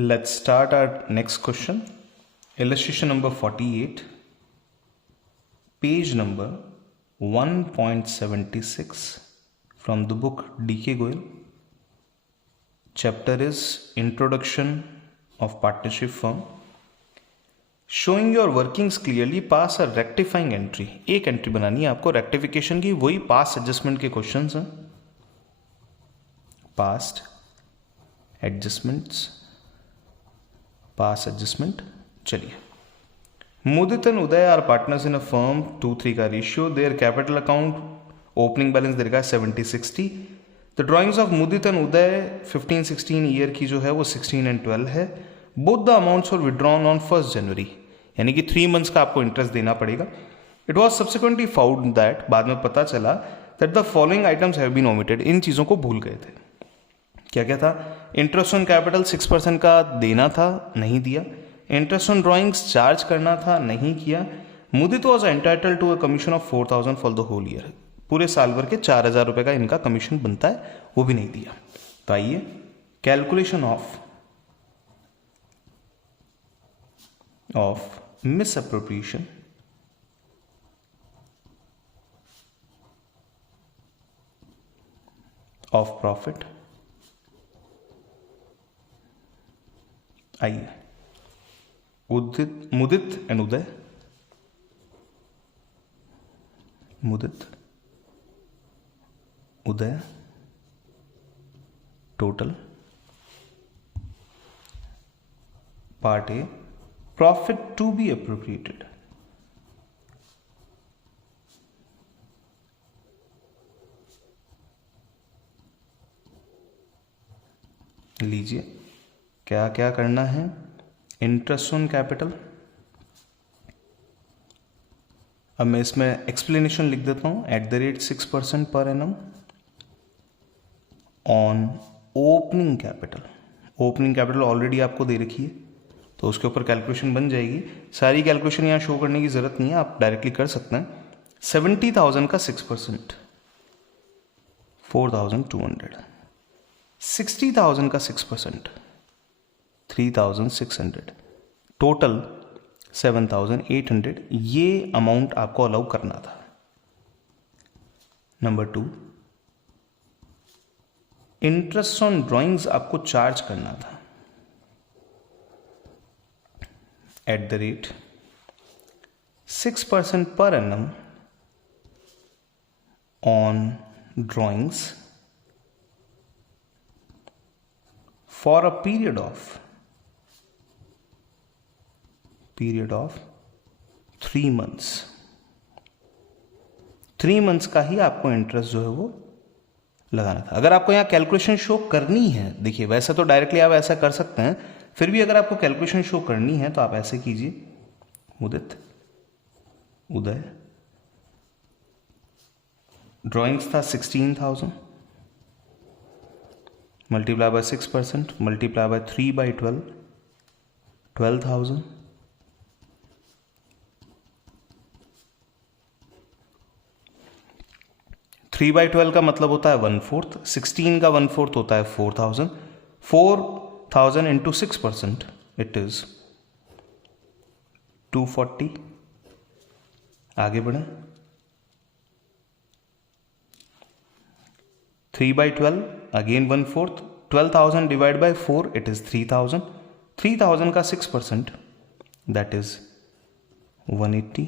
Let's start our next question. Illustration number 48, page number 1.76 from the book D.K. Goyal. Chapter is Introduction of Partnership Firm. Showing your workings clearly, pass a rectifying entry. एक entry बनानी है आपको rectification की, वही past adjustment के questions हैं. Past adjustment. चलिए, Mudit and Uday are partners in a firm 2:3 का ratio. Their capital account opening balance दे रखा है 70-60. The drawings of Mudit and Uday 15-16 year की जो है वो 16 and 12 है. Both the amounts are withdrawn on 1 January, यानी कि 3 months का आपको इंटरेस्ट देना पड़ेगा. It was subsequently found that, बाद में पता चला that the following items have been omitted. इन चीज़ों को भूल गए थे. क्या क्या था? इंटरेस्ट ऑन कैपिटल 6% का देना था, नहीं दिया. इंटरेस्ट ऑन ड्रॉइंग्स चार्ज करना था, नहीं किया. Mudit was entitled to a commission of 4,000 for the whole year. पूरे साल भर के 4,000 रुपये का इनका कमीशन बनता है, वो भी नहीं दिया. तो आइए, calculation of misappropriation of profit. आइए, मुदित एंड उदय. Total. Part A, profit to be appropriated. लीजिए, क्या क्या करना है. Interest on capital. अब मैं इसमें एक्सप्लेनेशन लिख देता हूं. @6% पर annum on opening capital. Opening capital already आपको दे रखी है, तो उसके ऊपर कैलकुलेशन बन जाएगी. सारी कैलकुलेशन यहाँ शो करने की ज़रूरत नहीं है, आप डायरेक्टली कर सकते हैं. 70,000 का 6%, 4,200. 60,000 का 6%, 3,600. टोटल 7,800. ये अमाउंट आपको अलाउ करना था. नंबर 2, इंटरेस्ट ऑन ड्रॉइंग्स आपको चार्ज करना था. @6% per annum on drawings for a period of 3 months. 3 months का ही आपको इंटरेस्ट जो है वो लगाना था. अगर आपको यहाँ कैलकुलेशन शो करनी है, देखिए वैसे तो डायरेक्टली आप ऐसा कर सकते हैं, फिर भी अगर आपको कैलकुलेशन शो करनी है तो आप ऐसे कीजिए. मुदित, उदय, ड्राइंग्स था 16,000 multiply by 6% multiply by 3/12, 12,000. Three by 12 का मतलब होता है 1/4. 16 का 1/4 होता है 4,000. 4,000 into 6%, it is 240. आगे बढ़े. 3/12, again 1/4. 12,000 divided by 4, it is 3,000. 3,000 का 6%, that is 180.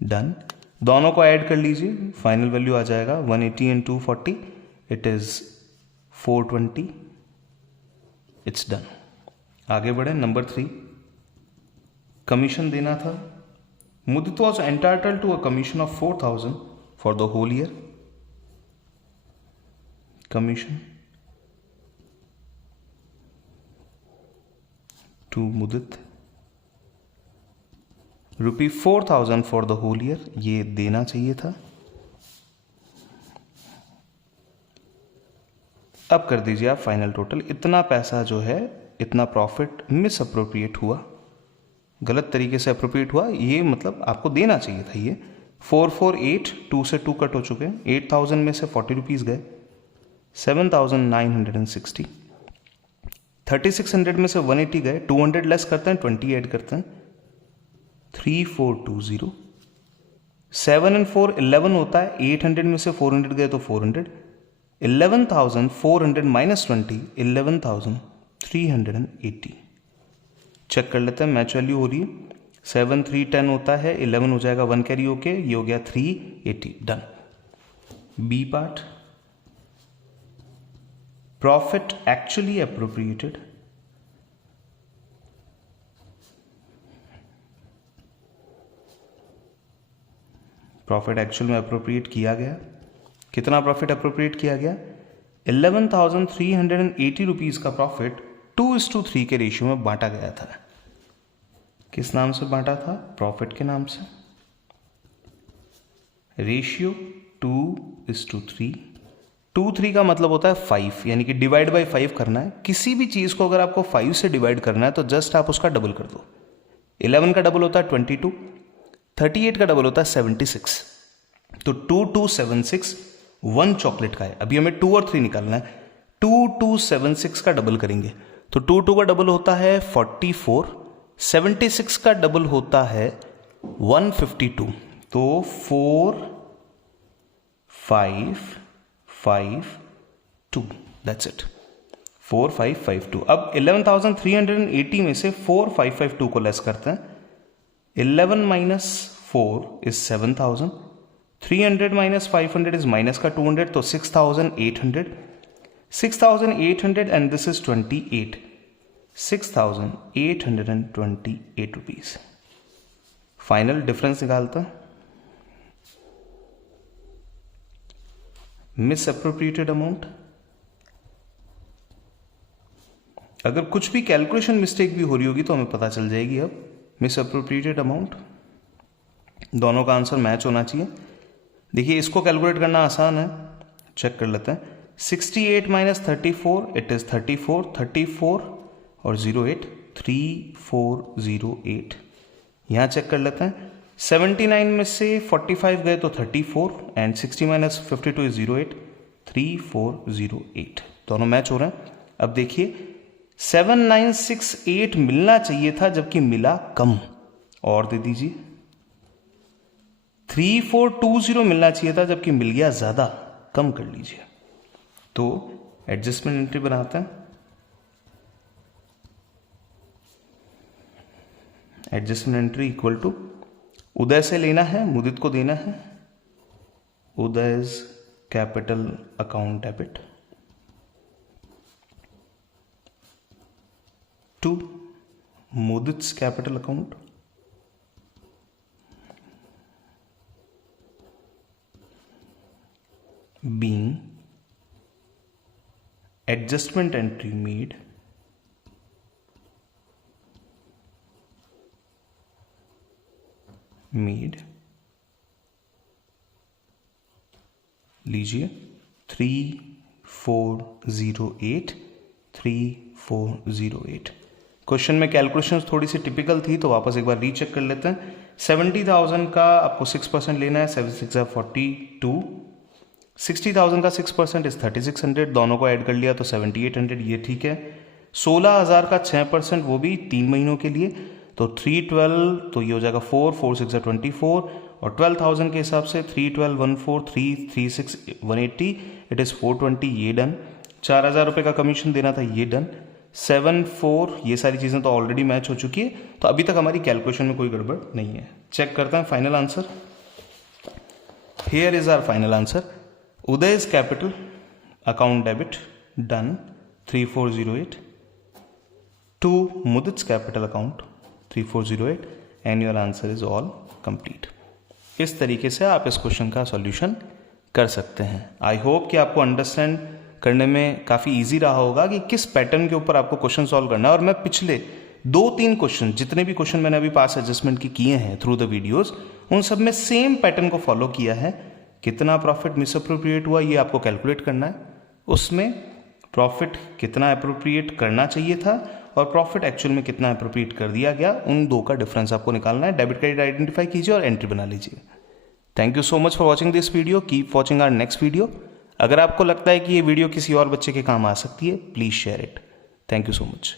डन. दोनों को ऐड कर लीजिए, फाइनल वैल्यू आ जाएगा 180 and 240, it is 420. It's done. आगे बढ़े. नंबर 3, कमीशन देना था. Mudit was entitled to a commission of 4,000 for the whole year. Commission to Mudit ₹4,000 for the whole year. ये देना चाहिए था. अब कर दीजिए आप फाइनल टोटल. इतना पैसा जो है, इतना प्रॉफिट मिस अप्रोप्रिएट हुआ, गलत तरीके से अप्रोप्रिएट हुआ. ये मतलब आपको देना चाहिए था. ये 448, 2 से 2 कट हो चुके हैं. 8,000 में से 40 रुपीज़ गए. 7,960. 3600 में से 180 गए, 200 लेस करते हैं, 20 ऐड करते हैं, 3420। 7 and 4 11 होता है, 800 में से 400 गए तो 400, 11,400 माइनस 20, 11,380। चेक कर लेते हैं, मैच वैल्यू हो रही है, 7 3 10 होता है, 11 हो जाएगा 1 कैरी होके, ये हो गया 380। Done. B part, profit actually appropriated, profit actual में अप्रोप्रिएट किया गया। कितना प्रॉफिट अप्रोप्रिएट किया गया? 11,380 रुपीज का प्रॉफिट 2:3 के रेशियो में बांटा गया था। किस नाम से बांटा था? प्रॉफिट के नाम से। रेशियो 2:3। 2:3 का मतलब होता है 5, यानी कि डिवाइड बाय 5 करना है। किसी भी चीज को अगर आपको 5 से डिवाइड करना है तो जस्ट आप उसका डबल कर दो। 11 का डबल होता है 22, 38 का डबल होता है 76, तो 2276 1 चॉकलेट का है। अभी हमें 2 और 3 निकालना है। 2276 का डबल करेंगे तो 22 का डबल होता है 44, 76 का डबल होता है 152, तो 4552, दैट्स इट, 4552। अब 11,380 में से 4552 को लेस करते हैं। 11 minus 4 is 7,000, 300 minus 500 is minus का 200, तो 6,800, 6,800 and this is 28, 6,828 rupees. Final difference निकालता, मिस अप्रोप्रिएटेड अमाउंट। अगर कुछ भी कैलकुलेशन मिस्टेक भी हो रही होगी तो हमें पता चल जाएगी। अब मिस अप्रोप्रिएटेड अमाउंट, दोनों का आंसर मैच होना चाहिए। देखिए इसको कैलकुलेट करना आसान है, चेक कर लेते हैं। 68 माइनस 34 इट इज 34, 34 और 08, 3408। यहाँ चेक कर लेते हैं। 79 में से 45 गए तो 34 एंड 60 माइनस 52 इज 08, 3408। दोनों मैच हो रहे हैं। अब देखिए 7968 मिलना चाहिए था जबकि मिला कम, और दे दीजिए। 3420 मिलना चाहिए था जबकि मिल गया ज्यादा, कम कर लीजिए। तो एडजस्टमेंट एंट्री बनाते हैं। Adjustment entry equal to, Uday से लेना है, मुदित को देना है। Uday's capital account debit to Mudit's capital account being adjustment entry made लीजिए 3408, 3408। क्वेश्चन में कैलकुलेशंस थोड़ी सी टिपिकल थी तो वापस एक बार रीचेक कर लेते हैं। 70,000 का आपको 6% लेना है, 76 है 42, 60,000 का 6% इज 3600, दोनों को ऐड कर लिया तो 7800, ये ठीक है। 16,000 का 6% वो भी 3 महीनों के लिए, तो 312, तो ये हो जाएगा 4, 4 6 24, और 12,000 के हिसाब से 312 14 336 180, इट इज़ 420, ये डन। 4,000 रुपये का कमीशन देना था, ये डन। 7 4, ये सारी चीज़ें तो ऑलरेडी मैच हो चुकी है, तो अभी तक हमारी कैलकुलेशन में कोई गड़बड़ नहीं है। चेक करते हैं final answer. Here is our final answer. Uday's capital account debit done 3408 to Mudit's capital account 3408 and your answer is all complete। इस तरीके से आप इस क्वेश्चन का सॉल्यूशन कर सकते हैं। आई होप कि आपको अंडरस्टैंड करने में काफ़ी इजी रहा होगा कि किस पैटर्न के ऊपर आपको क्वेश्चन सॉल्व करना है। और मैं पिछले 2-3 क्वेश्चन, जितने भी क्वेश्चन मैंने अभी पास एडजस्टमेंट की किए हैं थ्रू द वीडियोस, उन सब में सेम पैटर्न को फॉलो किया है। कितना प्रॉफिट मिसअप्रोप्रिएट हुआ ये आपको कैलकुलेट करना है, उसमें प्रॉफिट कितना अप्रोप्रिएट करना चाहिए था और प्रॉफिट एक्चुअल में कितना अप्रोप्रिएट कर दिया गया, उन दो का डिफरेंस आपको निकालना है। डेबिट क्रेडिट आइडेंटिफाई कीजिए और एंट्री बना लीजिए। Thank you so much for watching this video. Keep watching our next video. अगर आपको लगता है कि ये वीडियो किसी और बच्चे के काम आ सकती है, please share it. Thank you so much.